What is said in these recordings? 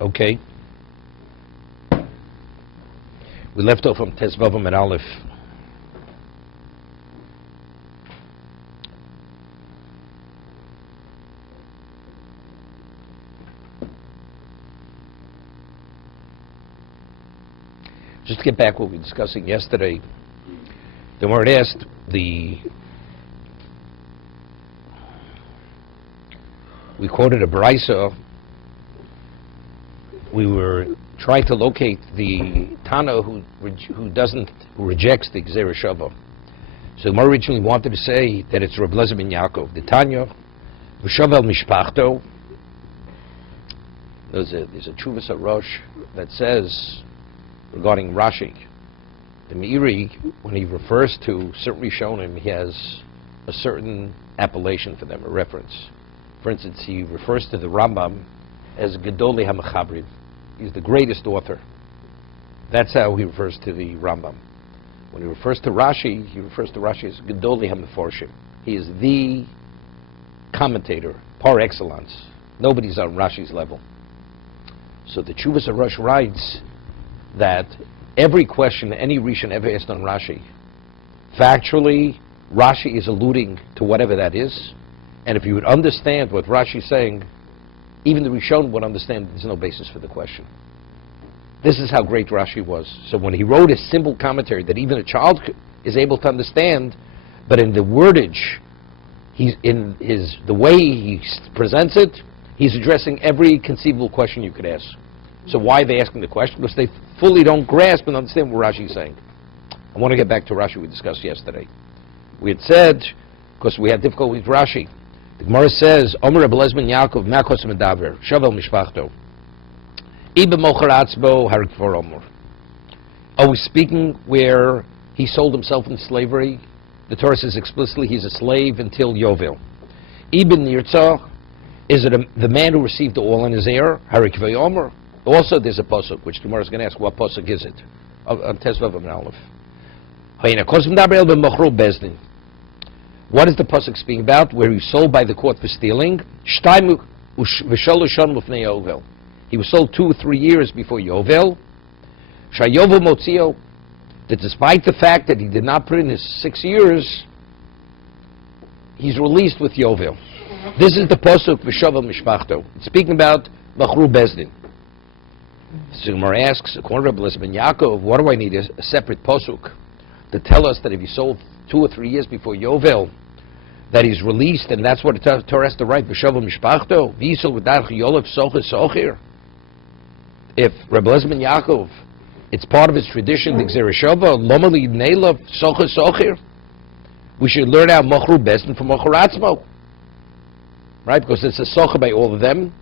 Okay. We left off from Tes Vav and Aleph. Just to get back what we were discussing yesterday, the word asked we quoted a Brisa. We were trying to locate the Tana who rejects the Gzera Shava. So Gemara originally wanted to say that it's Rabbi Lezer ben Yaakov. The Tanya, V'shav el mishpachto. There's a Tshuvas HaRosh that says regarding Rashi, the Meiri, when he refers to certain Rishonim, he has a certain appellation for them, a reference. For instance, he refers to the Rambam as Gedolei HaMechabrim. He's the greatest author. That's how he refers to the Rambam. When he refers to Rashi, he refers to Rashi as Gedolei HaMeforshim. He is the commentator par excellence. Nobody's on Rashi's level. So the Tshuvas HaRosh writes that every question any Rishon ever asked on Rashi, factually, Rashi is alluding to whatever that is, and if you would understand what Rashi is saying, even the Rishon would understand there's no basis for the question. This is how great Rashi was. So when he wrote a simple commentary that even a child is able to understand, but in the wordage, the way he presents it, he's addressing every conceivable question you could ask. So why are they asking the question? Because they fully don't grasp and understand what Rashi is saying. I want to get back to Rashi we discussed yesterday. We had said, because we had difficulty with Rashi, the Gemara says, Omer Rabbi Lezer ben Yaakov, Ma'kos Medaver, Shavel Mishpachto, Ibe Mocher Atzbo, Harik for Omer. Are we speaking where he sold himself into slavery? The Torah says explicitly he's a slave until Yovel. Ibe Nirtzah, is it the man who received the oil in his ear? Harik for Omer. Also, there's a pasuk which the Gemara is going to ask. What pasuk is it? On Tes Vav and Aleph. What is the pasuk speaking about? Where he was sold by the court for stealing. He was sold 2 or 3 years before Yovel. That despite the fact that he did not put in his 6 years, he's released with Yovel. This is the pasuk v'shavel mishpachto. It's speaking about Machru Bezdin. So Gemara asks, according to Rabbi Lezer ben Yaakov, what do I need a separate posuk to tell us that if he sold 2 or 3 years before Yovel, that he's released, and that's what the Torah has to write, B'shavu mishpachto, v'yisol v'darch yolef socher socher. If Rabbi Lezer ben Yaakov, it's part of his tradition, the Gzera Shava, lomali neilav socher socher, we should learn out Mochru Bezdin from Mochur Atzmo. Right? Because it's a socher by all of them.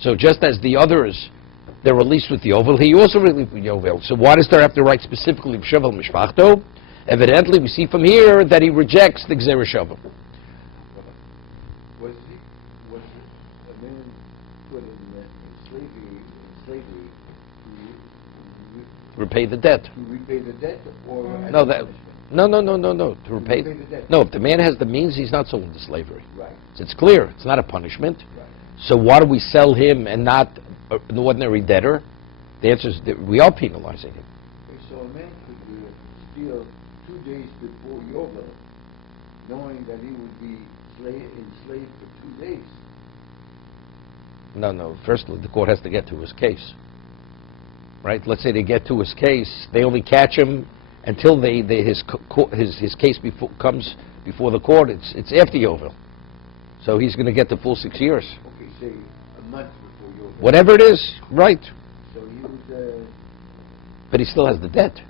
So just as the others, they're released with Yovel, he also released with Yovel. So why does there have to write specifically B'shavel Mishpachto? Evidently, we see from here that he rejects the Gzera Shava. Was a man put in slavery to repay the debt? To repay the debt, or no, to repay the debt. No, if the man has the means, he's not sold into slavery. Right. So it's clear; it's not a punishment. Right. So why do we sell him and not an ordinary debtor? The answer is that we are penalizing him. Okay, so a man could steal 2 days before Yovel, knowing that he would be enslaved for 2 days. No. First, the court has to get to his case. Right? Let's say they get to his case. They only catch him until his case comes before the court. It's after Yovel. So he's going to get the full 6 years. Okay, say a month before Yovel. Whatever it is, right. So he was... But he still has the debt.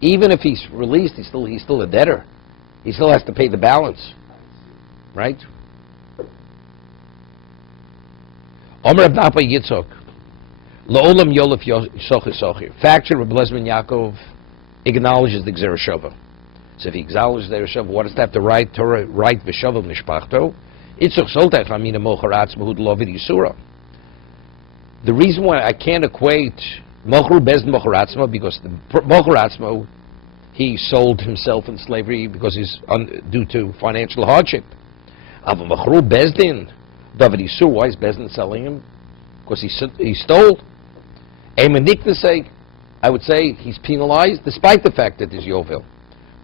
Even if he's released, he's still a debtor. He still has to pay the balance. Right? Omer Rav Nachman Yitzchok, La'olam Yolef Socher Socher. Factor Rabbi Lezer ben Yaakov acknowledges the Gzera Shava. So if he acknowledges the Gzera Shava, what does that have to write? Torah write V'shavel Mishpachto. Yitzchok Soltech Amina Mocher Atzmahud Lovid Yisura. The reason why I can't equate Mochru Bezdin Mocher Atzmo, because the Mocher Atzmo, he sold himself in slavery because he's due to financial hardship. Ava Mochru Bezdin, David Yisur, why is Bezdin selling him? Because he stole. Emeniknesei, I would say he's penalized despite the fact that there's Yovel.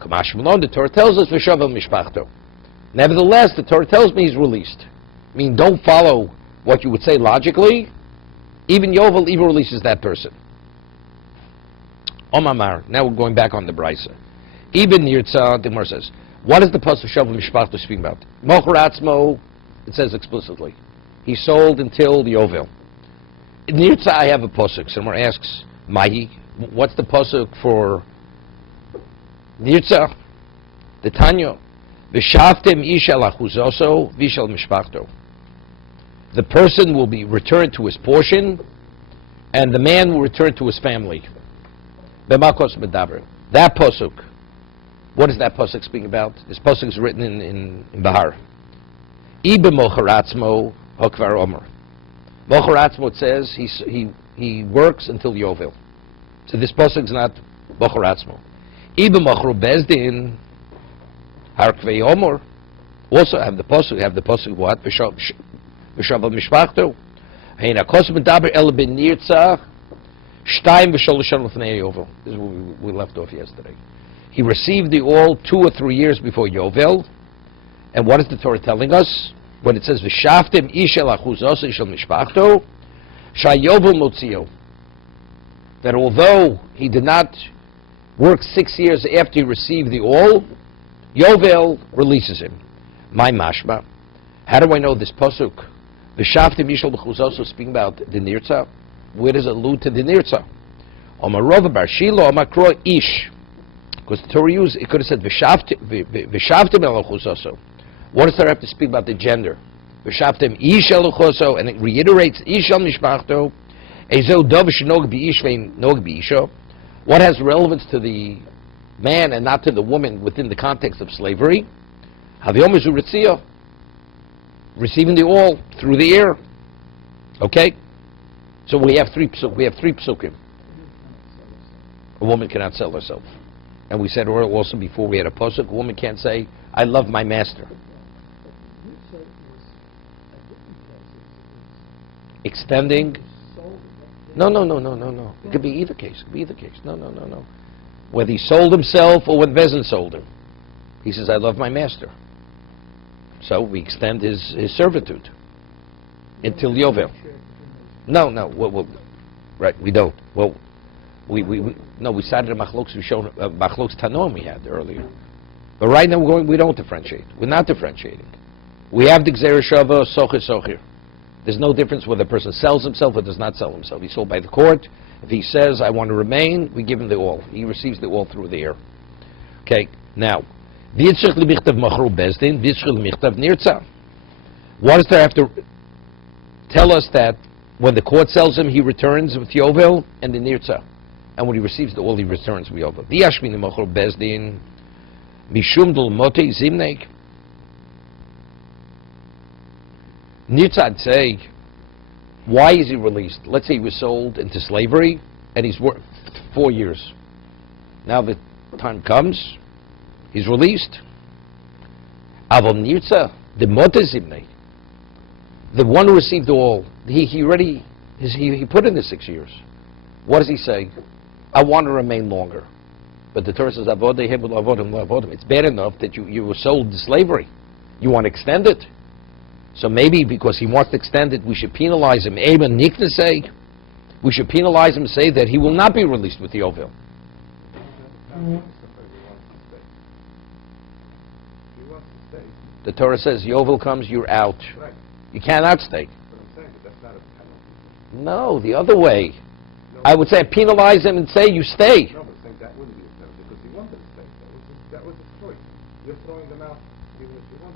Kamash Malon, the Torah tells us v'shavel mishpachto. Nevertheless, the Torah tells me he's released. I mean, don't follow what you would say logically. Even Yovel even releases that person. Omamar. Now we're going back on the Brisa. Even Yirtza, the Gemara says, what is the pasuk Shavu Mishpachto speaking about? Mocher Atzmo, it says explicitly. He sold until the Yovel. In Yirtza, I have a pasuk. Someone asks, Mahi, what's the pasuk for Yirtza? The Tanya. V'shavtem ish al achuzoso v'shal mishpachto. The person will be returned to his portion, and the man will return to his family. B'makos medaber. That pasuk. What is that pasuk speaking about? This pasuk is written in Bahar. Ibe mocher atzmo hokvar omer. Mocher atzmo, it says he works until Yovel. So this pasuk is not mocher atzmo. Ibe mocher bezdin harkvei omer. Also have the pasuk what? V'shavel mishpachto. Heina kos medaber el ben nirtzach shtayim v'sholoshon l'fnei Yovel. This is what we left off yesterday. He received the all 2 or 3 years before Yovel. And what is the Torah telling us? When it says, V'shaftem ish el achuzos ish el mishpachto, shayovel motzio. That although he did not work 6 years after he received the all, Yovel releases him. My mashma. How do I know this pasuk? V'shaftem ish el achuzos is speaking about the nirtza. Where does it allude to the nirtza? Omarova bar shilo omakro ish. Because the Torah used, it could have said v'shavtem el achusoso. What does the Torah have to speak about the gender? V'shavtem ish el achusoso, and it reiterates ish el mishpachto. Ezel dov shenog b'ish vein nog b'isho. What has relevance to the man and not to the woman within the context of slavery? Havyom ezu ritzio, receiving the all through the air. Okay, so we have three psukim. A woman cannot sell herself. And we said also before we had a pasuk, a woman can't say, I love my master. Extending? No. It could be either case. No. Whether he sold himself or when Vezin sold him. He says, I love my master. So we extend his servitude until Yovel. No. Right, we don't. Well, we cited a machlokes machlokes tanom we had earlier, but right now we don't differentiate. We're not differentiating. We have the gzeira shava socher. There's no difference whether a person sells himself or does not sell himself. He's sold by the court. If he says I want to remain, we give him the all. He receives the all through the air. Okay. Now, what does there have to tell us that when the court sells him, he returns with Yovel and the nirtza? And when he receives the all, he returns with Yovel. Nirtza, I'd say, why is he released? Let's say he was sold into slavery, and he's worked 4 years. Now the time comes, he's released. Avol nirtza, the mote zimnei, the one who received the all, he put in the 6 years. What does he say? I want to remain longer. But the Torah says, it's bad enough that you were sold to slavery. You want to extend it? So maybe because he wants to extend it, we should penalize him. We should penalize him and say that he will not be released with the Yovel. The Torah says, Yovel comes, you're out. You cannot stay. No, the other way. I would say penalize him and say you stay. No, but saying that wouldn't be a because he wanted to stay. That was his choice. You're throwing them out even if you want.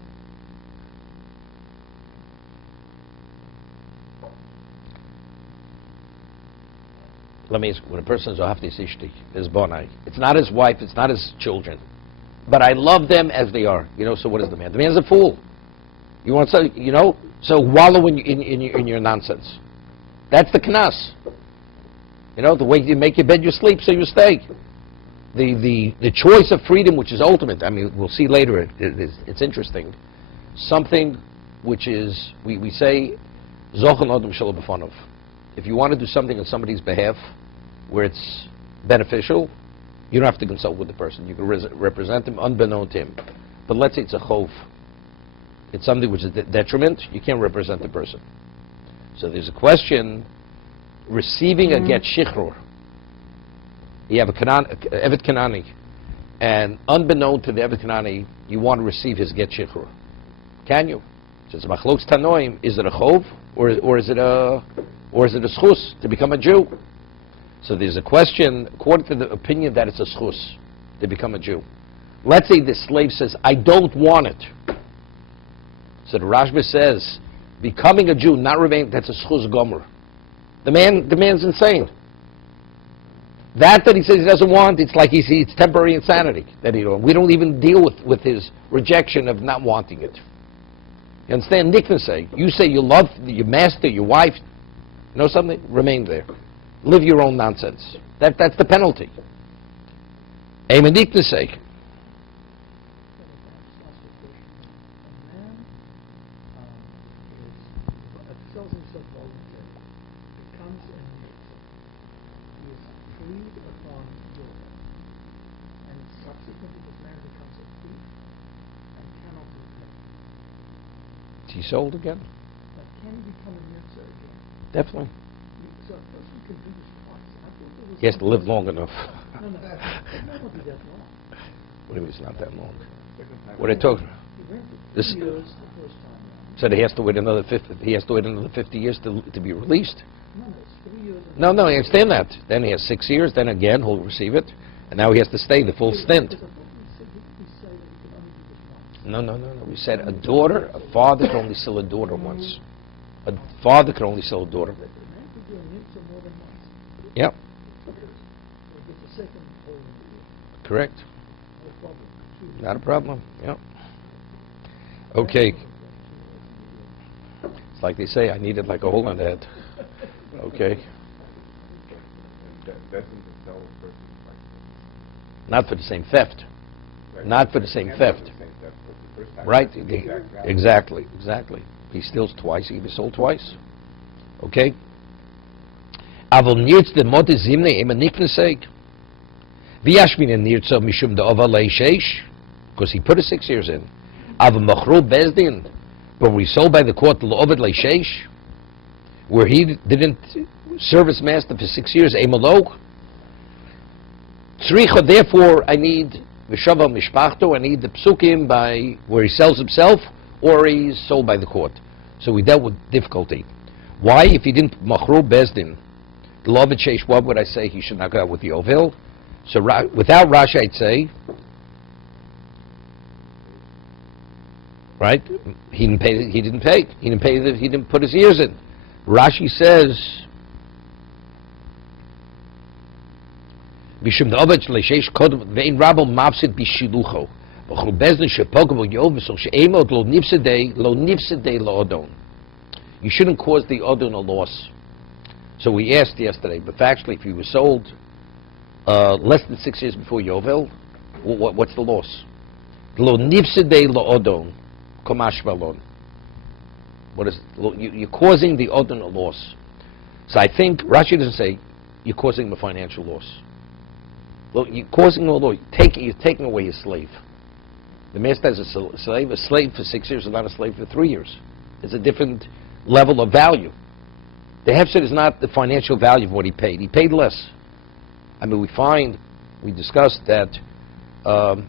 Let me ask, when a person is Ohaftis Ishti, is Bonai, it's not his wife, it's not his children, but I love them as they are. So what is the man? The man's a fool. You want to say, so wallow in your nonsense. That's the knas. The way you make your bed, you sleep, so you stay. The choice of freedom, which is ultimate. I mean, we'll see later. It's interesting. Something which is we say zochen odom shelo b'fanov. if you want to do something on somebody's behalf where it's beneficial, you don't have to consult with the person. You can represent him unbeknown to him. But let's say it's a chov. It's something which is a detriment. You can't represent the person. So there's a question, receiving a get shichrur. You have a Evet Kanani, and unbeknown to the Evet Kanani, you want to receive his get shichrur. Can you? It says, Machlokes Tanoim, is it a chov, or is it a schus to become a Jew? So there's a question, according to the opinion that it's a schus to become a Jew. Let's say the slave says, I don't want it. So the Rashba says, becoming a Jew, not remaining, that's a schus gomer. The man's insane. That he says he doesn't want, it's like it's temporary insanity that he don't. We don't even deal with his rejection of not wanting it. You understand? You say you love your master, your wife. You know something? Remain there. Live your own nonsense. That's the penalty. Amen. Niknasei. He sold again? But can he become a mitzvah again? Definitely. So a person can do this twice. I thought there was He has to live long enough. No, it's not going to be that long. What do you mean it's not that long? What are they talking about? He rented This- 2 years the first time around. So he has to wait another 50. He has to wait another 50 years to be released. No, it's 3 years. No, I understand that. Then he has 6 years. Then again he'll receive it, and now he has to stay the full stint. Because I thought we say that he can only do this once. No. We said a father can only sell a daughter once. A father can only sell a daughter. But the man could do a mitzvah more than once. Yep, So he gets a second whole year. correct. No problem. Not a problem. Yep. Okay. It's like they say, I need it like a hole in the head. Okay. Doesn't it tell a person like Not for the same theft. that? Not for the same theft. But the first time Right? it's the exact value. Exactly. He steals twice, he can be sold twice. Okay? Aber nirtz de motte zimne immer nikneseg. Wie ashmine nirtz mishum de overlay sheish? Because he put a 6 years in. Aber machru bezdin, but we sold by the court the overlay sheish, where he didn't serve his master for 6 years, emalog. Tzricha, therefore, I need V'shava mishpachto, I need the psukim by where he sells himself or he's sold by the court. So we dealt with difficulty. Why? If he didn't machru bezdin, the law of Sheish, what would I say? He should not go out with the ovil. So without Rashi, I'd say, right? He didn't pay. He didn't put his years in. Rashi says, Bishum Da'ovach Le'sheish Kodem Ve'in Rabbo Mavsid Bishilucho V'chol Bezdin Shepogam Yov V'sol She'emot Lo Nifsedei Lo Odon. You shouldn't cause the Odon a loss. So we asked yesterday, but factually, if he was sold less than 6 years before Yovel, what's the loss? Lo Nifsedei Lo Odon Komash Valon. What is you're causing the Odon a loss. So I think Rashi doesn't say you're causing him a financial loss. Look, you're causing a law. You're taking away his slave. The master has a slave. A slave for 6 years is not a slave for 3 years. It's a different level of value. The hefset is not the financial value of what he paid. He paid less. I mean, we discussed that Machru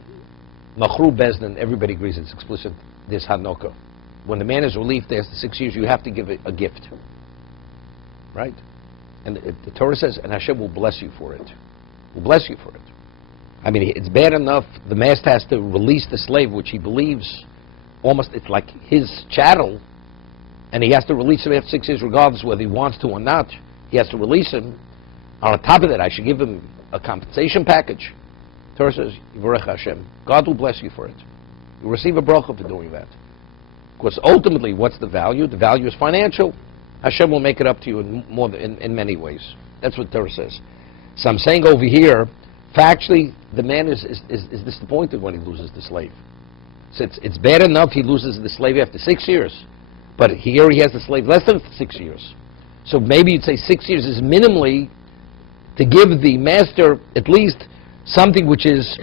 Bezdin, everybody agrees it's explicit, this Hanukkah. When the man is relieved after 6 years, you have to give a gift. Right? And the Torah says, and Hashem will bless you for it. Will bless you for it. I mean, it's bad enough the master has to release the slave, which he believes almost it's like his chattel, and he has to release him after 6 years regardless whether he wants to or not. He has to release him. On top of that, I should give him a compensation package. Torah says, Yivarech Hashem. God will bless you for it. You'll receive a bracha for doing that. Because ultimately, what's the value? The value is financial. Hashem will make it up to you in many ways. That's what Torah says. So I'm saying over here, factually, the man is disappointed when he loses the slave. So it's bad enough he loses the slave after 6 years, but here he has the slave less than 6 years. So maybe you'd say 6 years is minimally to give the master at least something which is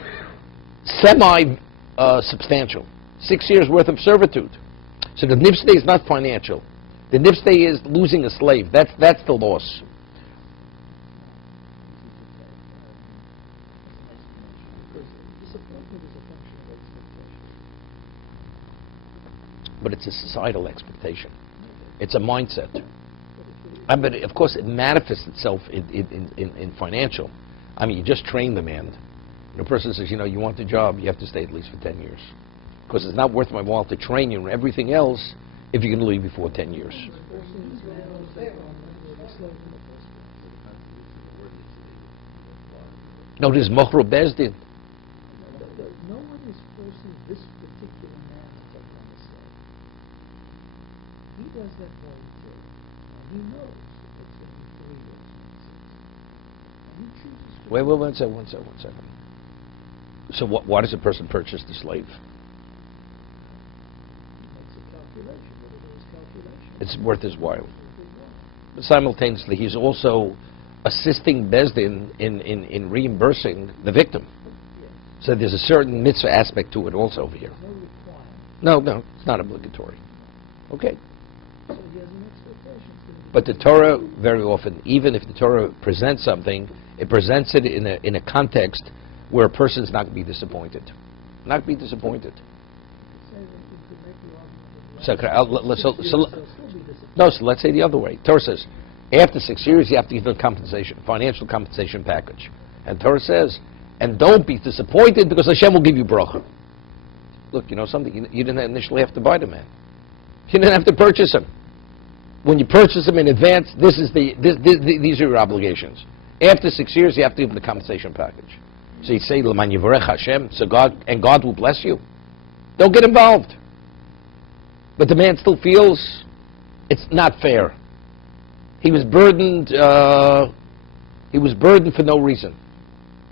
semi-substantial. 6 years worth of servitude. So the nipstay is not financial. The nipstay is losing a slave. That's the loss. Because disappointment is a function of expectation. But it's a societal expectation. It's a mindset. But But of course, it manifests itself in financial. I mean, you just train the man. The person says, you want the job, you have to stay at least for 10 years. Because it's not worth my while to train you and everything else if you're going to leave before 10 years. No, this is Mochro Bezdin. no one is forcing this particular man to take on a slave. He does that voluntarily. And he knows that it's going to be 3 years and 6. And he chooses to... Wait, one second. So why does a person purchase the slave? He makes a calculation, whatever his calculation. It's worth his while. But simultaneously, he's also assisting Bezdin in reimbursing the victim. Yes. So there's a certain mitzvah aspect to it also over here. No requirement. No, it's not obligatory. Okay. So he has an expectation. It's going to be... But the Torah, very often, even if the Torah presents something, it presents it in a context where a person's not going to be disappointed. Not be disappointed. So let's say the other way. Torah says, after 6 years, you have to give them compensation, financial compensation package. And Torah says, and don't be disappointed because Hashem will give you bracha. Look, you know something? You didn't initially have to buy the man. You didn't have to purchase him. When you purchase him in advance, these are your obligations. After 6 years, you have to give him the compensation package. So you say, L'man yivarech Hashem, so God will bless you. Don't get involved. But the man still feels it's not fair. He was burdened. He was burdened for no reason,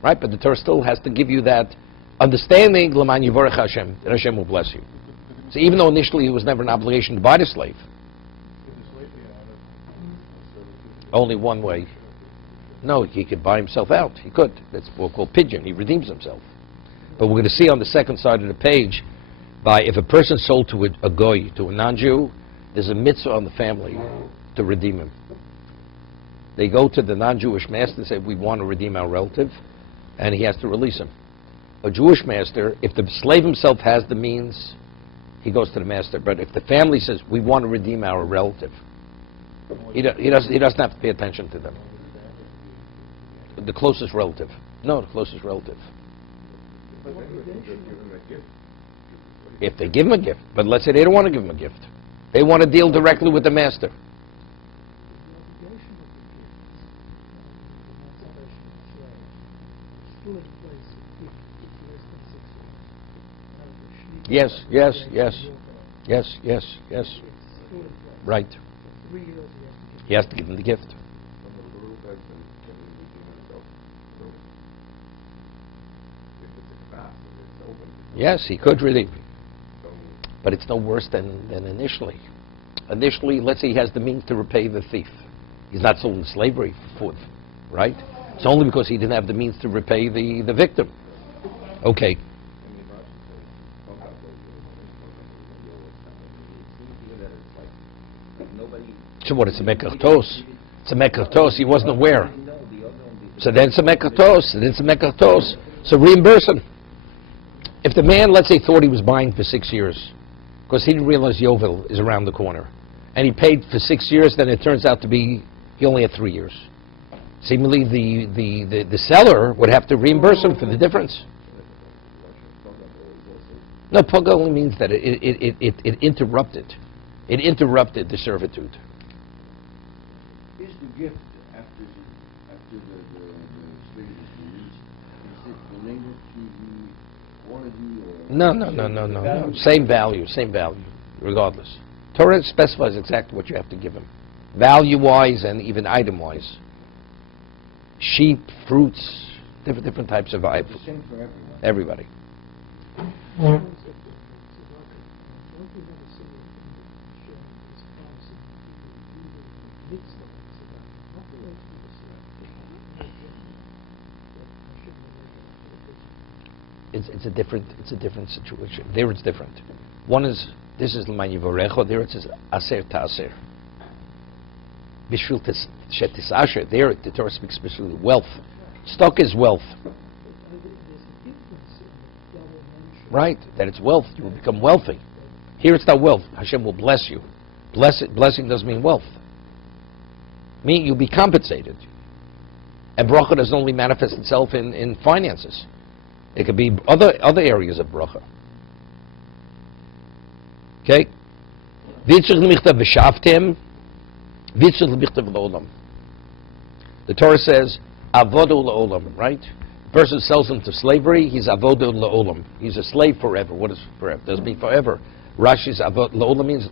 right? But the Torah still has to give you that understanding. L'man yivarech Hashem, that Hashem will bless you. So even though initially it was never an obligation to buy the slave, only one way. No, he could buy himself out. He could. That's what we call pigeon. He redeems himself. But we're going to see on the second side of the page, if a person sold to a goy, to a non-Jew, there's a mitzvah on the family to redeem him. They go to the non-Jewish master and say, we want to redeem our relative, and he has to release him. A Jewish master, if the slave himself has the means, he goes to the master. But if the family says, we want to redeem our relative, he doesn't have to pay attention to them. The closest relative. No, the closest relative. But then you give him a gift. If they give him a gift. But let's say they don't want to give him a gift. They want to deal directly with the master. The obligation of the gift, the emancipation of slaves, still in place if it's less than 6 years. Yes. It's still in place. Right. For 3 years He has to give him the gift. Yes, he could redeem. But it's no worse than initially. Initially, let's say he has the means to repay the thief. He's not sold in slavery for, right? It's only because he didn't have the means to repay the victim. Okay. So what, it's a mekartos? It's a mekartos, he wasn't aware. So then it's a mekartos, So reimburse him. If the man, let's say, thought he was buying for 6 years, because he didn't realize Yovel is around the corner, and he paid for 6 years, then it turns out to be he only had 3 years. Seemingly, the seller would have to reimburse him for the difference. No, Paga only means that it interrupted. It interrupted the servitude. Is the gift after the slave is released, is it related to the quantity or... No. Same value, regardless. Torah specifies exactly what you have to give him, value-wise and even item-wise. Sheep, fruits, different types of items. The same for Everybody. everyone. it's a different situation. There it's different. One is, this is l'man yivorecho, there it says aser ta'aser. Bishvil shetis asher, there the Torah speaks especially wealth. Stock is wealth. There's a difference in the double mention. Right, that it's wealth, you will become wealthy. Here it's not wealth, Hashem will bless you. Blessing doesn't mean wealth. Meaning you'll be compensated. And bracha doesn't only manifest itself in finances. It could be other areas of bracha. Okay? The Torah says, avodu la'olam, right? The person who sells him to slavery, he's avodu la'olam. He's a slave forever. What is forever? Doesn't mean forever. Rashi's avodu la'olam means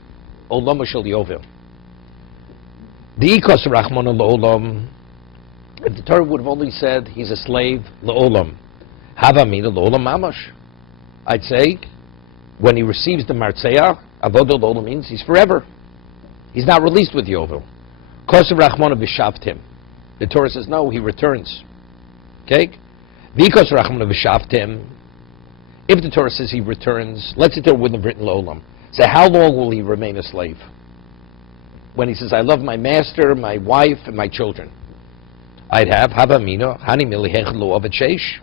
olam shel yovel. The ikos rachmana la'olam, if the Torah would have only said he's a slave la'olam, hava mina la'olam mamash. I'd say, when he receives the martzeah, avodu la'olam means he's forever. He's not released with yovel. Kosev rachmana b'shavtim. The Torah says no, he returns. Okay? Because rachmana b'shavtim, if the Torah says he returns, let's say the Torah wouldn't have written la'olam. So how long will he remain a slave? When he says, I love my master, my wife, and my children. I'd have, hava mina, hani milihech lo avet sheish.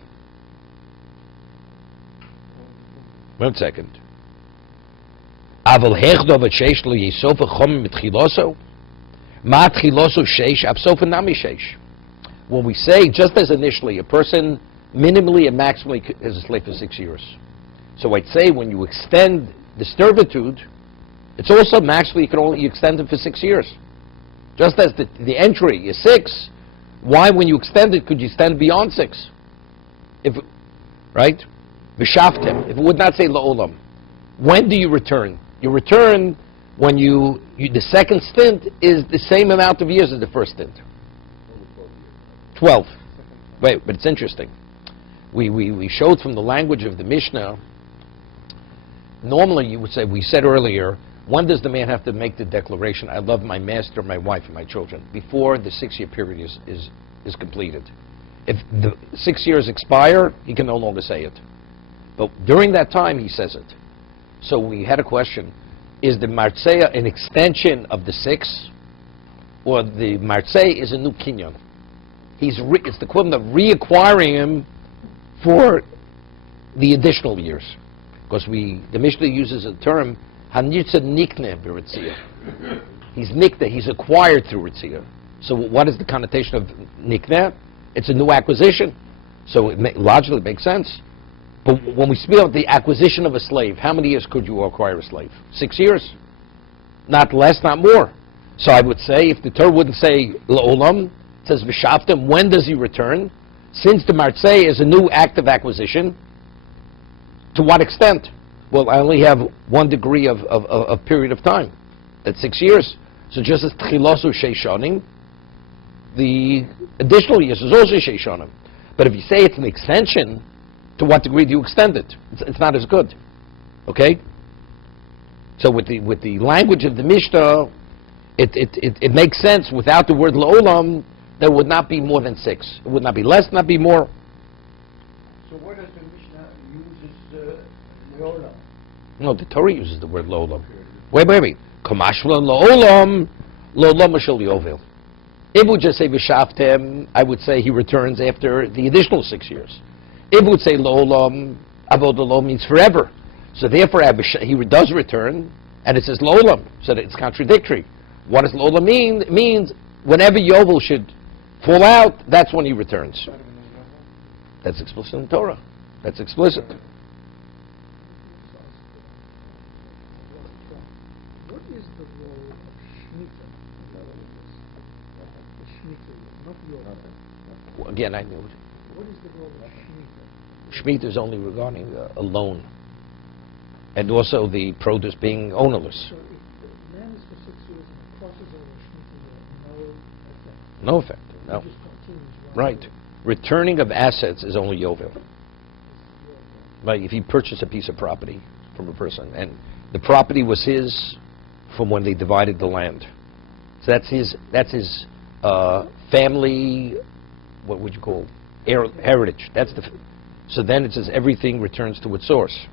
1 second. Aval hech lo avet sheish lo yisofa chom mitchiloso. Ma tchiloso sheish, absofa nami sheish. When we say, just as initially, a person minimally and maximally is a slave for 6 years. So I'd say when you extend the servitude, it's also maximally you can only extend it for 6 years. Just as the entry is 6, why when you extend it could you extend beyond 6? Right? V'shavtem. If it would not say la'olam. When do you return? You return when the second stint is the same amount of years as the first stint. 12. Wait, but it's interesting. We showed from the language of the Mishnah, normally you would say, we said earlier, when does the man have to make the declaration, I love my master, my wife, and my children, before the 6-year period is completed? If the 6 years expire, he can no longer say it. But during that time, he says it. So we had a question, is the Martzeh an extension of the 6, or the Martzeh is a new kinyan? It's the equivalent of reacquiring him for the additional years. Because the Mishnah uses a term, Hanitza nikne b'ritziyah. He's nikne, he's acquired through ritziyah. So what is the connotation of nikne? It's a new acquisition. So it logically makes sense. But when we speak about the acquisition of a slave, how many years could you acquire a slave? 6 years. Not less, not more. So I would say, if the Torah wouldn't say la'olam, it says v'shavtem, when does he return? Since the martzeh is a new act of acquisition, to what extent? Well, I only have 1 degree of period of time. That's 6 years. So just as tchilosu sheishonim, the additional years is also sheishonim. But if you say it's an extension, to what degree do you extend it? It's not as good. Okay? So with the language of the Mishnah, it makes sense without the word la'olam, there would not be more than 6. It would not be less, not be more. So what does the Mishnah uses la'olam? No, the Torah uses the word la'olam. Wait. Kamashla la'olam, la'olam shel yovel. If it would just say v'shavtem, I would say he returns after the additional 6 years. If it would say la'olam, avod la'olam means forever. So therefore he does return, and it says la'olam, so that it's contradictory. What does la'olam mean? It means whenever yovel should fall out, that's when he returns. That's explicit in the Torah. That's explicit. What is the role of Shemitah in all of this? The Shemitah, not your. Well, again, I knew it. What is the role of Shemitah? Shemitah is only regarding a loan, and also the produce being ownerless. So if the land is for 6 years and it crosses over Shemitah, No effect. No. it just continues Right. Returning of assets is only yovel. Like if he purchased a piece of property from a person, and the property was his from when they divided the land. So that's his family, what would you call, heritage. So then it says everything returns to its source.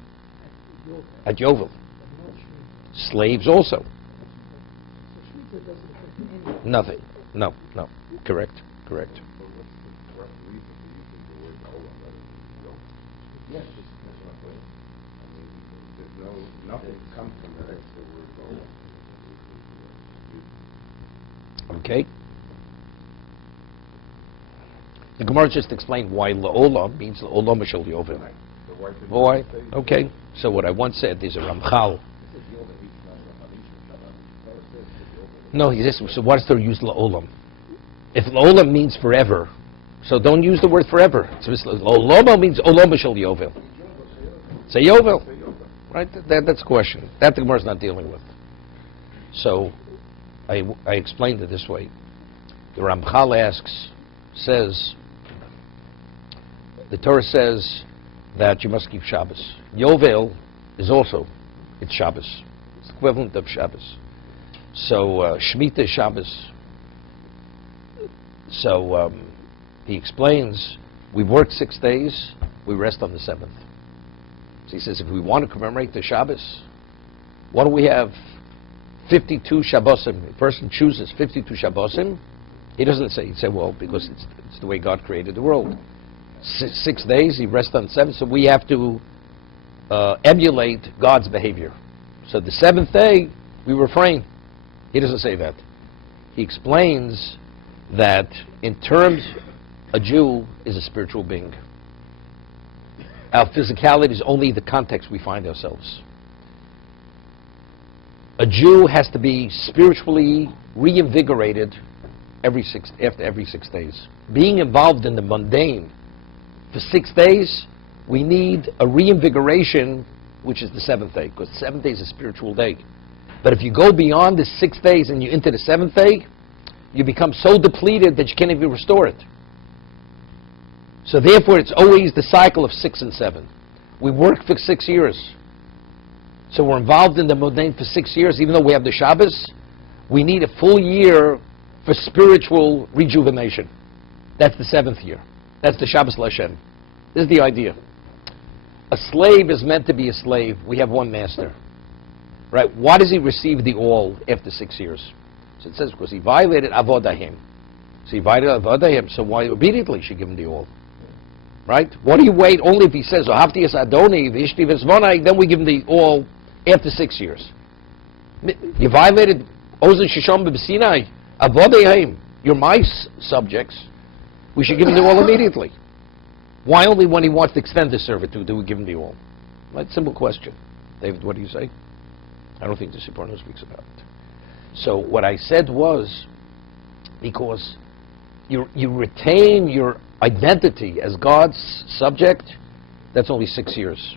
At Yovel. At Yovel. But no Shmita. Slaves also. So Shmita doesn't affect anything. Nothing. No. Correct. So what's the correct reason for using the word olam rather than yoke? Yes. That's what I'm saying. I mean, there's nothing comes from that extra word olam. Okay. The Gemara just explained why la'olam means la'olam shel yovel. So why should Why? you say Okay. So what I once said, there's a Ramchal. No, he says, so why does there use la'olam? If la'olam means forever, so don't use the word forever. So la'olam means olam shel yovel. Say yovel. Right? That's a question. That the Gemara's not dealing with. So I explained it this way. The Ramchal says, the Torah says that you must keep Shabbos. Yovel is also, it's Shabbos. It's the equivalent of Shabbos. So Shemitah is Shabbos. So he explains, we work 6 days, we rest on the 7th. So he says, if we want to commemorate the Shabbos, what do we have? 52 Shabbosim. A person chooses 52 Shabbosim. He doesn't say, he'd say, well, because it's the way God created the world. 6 days, he rests on the 7th, so we have to emulate God's behavior. So the 7th day, we refrain. He doesn't say that. He explains that in terms, a Jew is a spiritual being. Our physicality is only the context we find ourselves. A Jew has to be spiritually reinvigorated after every 6 days. Being involved in the mundane for 6 days, we need a reinvigoration, which is the 7th day, because the 7th day is a spiritual day. But if you go beyond the 6 days and you're into the 7th day, you become so depleted that you can't even restore it. So therefore, it's always the cycle of 6 and 7. We work for 6 years. So we're involved in the mundane for 6 years, even though we have the Shabbos. We need a full year for spiritual rejuvenation. That's the 7th year. That's the Shabbos L'Hashem. This is the idea. A slave is meant to be a slave. We have one master. Right? Why does he receive the all after 6 years? So it says because he violated avodahim. So he violated avodahim, so why immediately should give him the all? Right? What do you wait only if he says, Ohavti es Adoni, v'ishti v'zvonai, then we give him the all after 6 years. You violated Ozen Shisham b'Sinai, avodahim. You're my subjects. We should give him the all immediately. Why only when he wants to extend the servitude do we give him the all? Right? Simple question. David, what do you say? I don't think the Sipporno speaks about it. So what I said was, because you retain your identity as God's subject, that's only 6 years.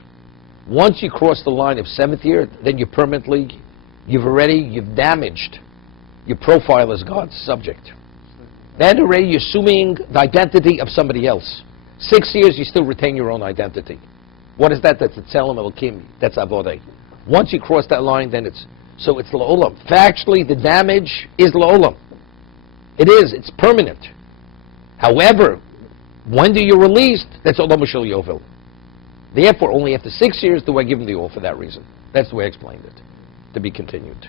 Once you cross the line of 7th year, then you permanently, you've damaged your profile as God's subject. Then already you're assuming the identity of somebody else. 6 years, you still retain your own identity. What is that? That's the Tzelem Elokim. That's Avodah. Once you cross that line, then it's La'olam. Factually, the damage is La'olam. It is. It's permanent. However, when you're released, that's Olam Shel Yovel. Therefore, only after 6 years do I give him the all for that reason. That's the way I explained it. To be continued.